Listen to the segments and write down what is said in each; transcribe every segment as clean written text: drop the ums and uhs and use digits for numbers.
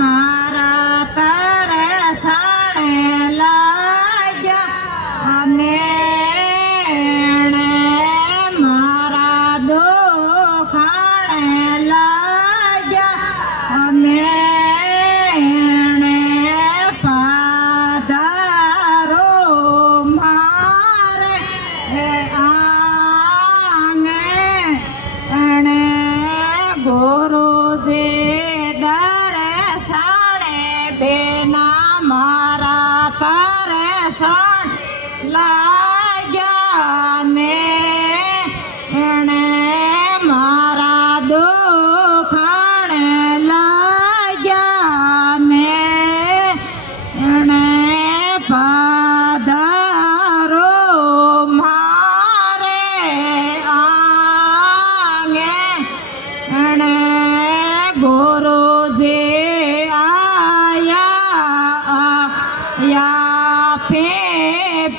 मारा तारे साणे लाग्या अने मारा दुखाणे लाग्या अने पाधारो मारे आंगे गुरुजी दर्शने बिना मारा दर्शन लाग्या ने मारा दुखाणे लाग्या ने पाधारो मारे आंगे गुरुजी आया या पे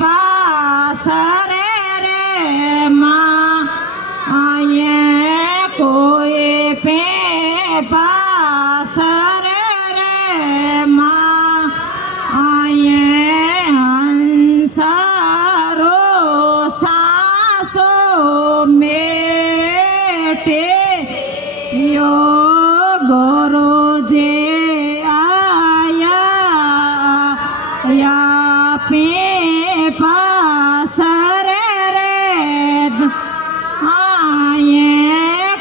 पास रे माँ आये कोई पे पास रे माँ आये हंसारो सासो मेटे यो गुरुजी आया या पे पास रे आये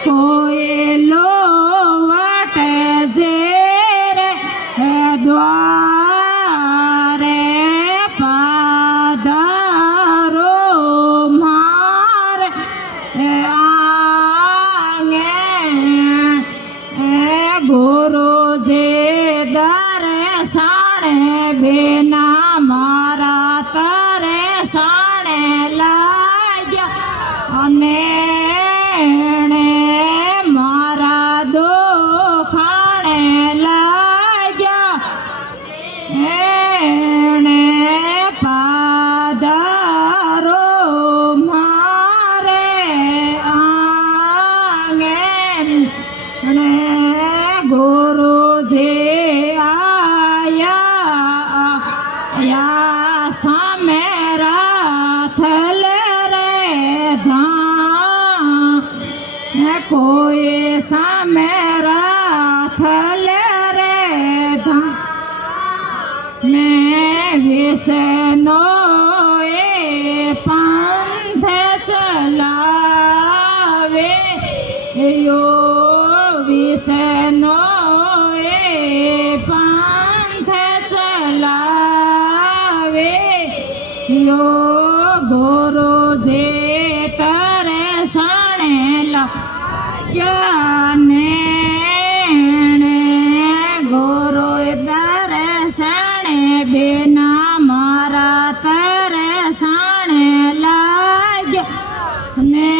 कोई लोवट जेरे द्वारे पाधारो मारे गुरुजी दर्शने बिना मारा दर्शने लाग्या अने मारा दुखाणे लाग्या पाधारो मारे आंगे गुरुजी आया या सामेरा थल रे धाम कोई सामेरा थल रे धाम मैं विष्णु पंथ चलावे यो विष्णु पंथ चलावे यो गुरुजी दर्शने लाग्या ने गुरु दर्शने बिना मारा दर्शने लाग्या ने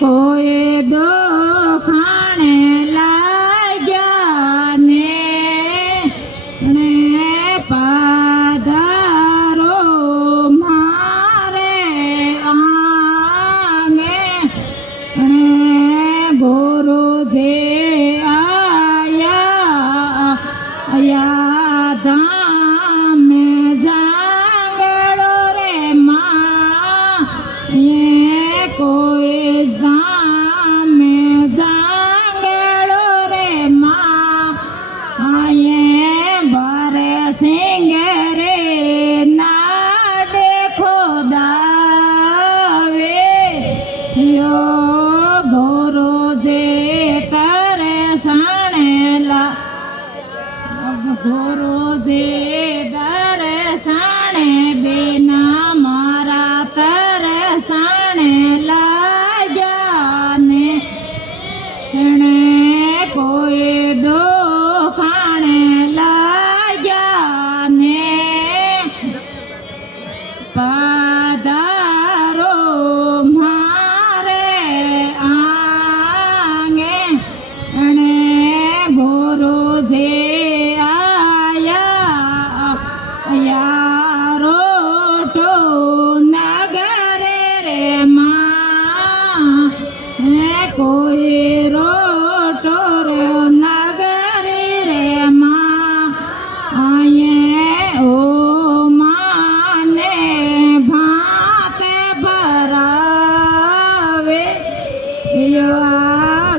कोई दुखाणे लाग्या ने पाधारो मारे आंगे गुरुजी आया या धाम जांगड़ो रे माँ ये कोई धाम जांगड़ो रे माँ आये बारे सिंह रे नाडे खोदावे यो गुरुजी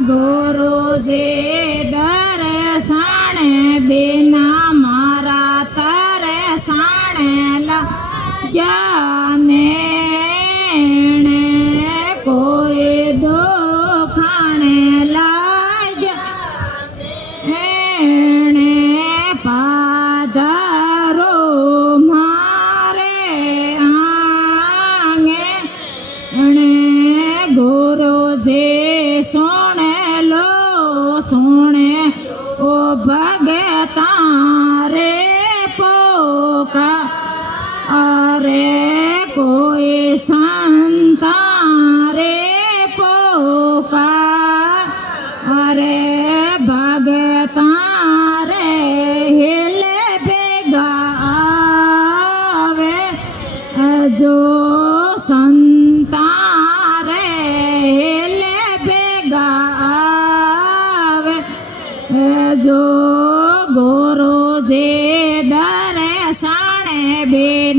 ગુરુજી દર્શને બિના મારા તરસાણે લાગ્યાને કોઈ દુખાણે લાગ્યા એણે પાધારો મારે આંગે એણે ગુરુજી સોણે લો સોણે ઓ ભગતા રે પોકા અરે કોઈ સંતા રે પોકા અરે ભગતા રે हिले ભેગા આવે જો સંતા રે हिले ભેગા આવે જો ગુરુજી દર્શને બિન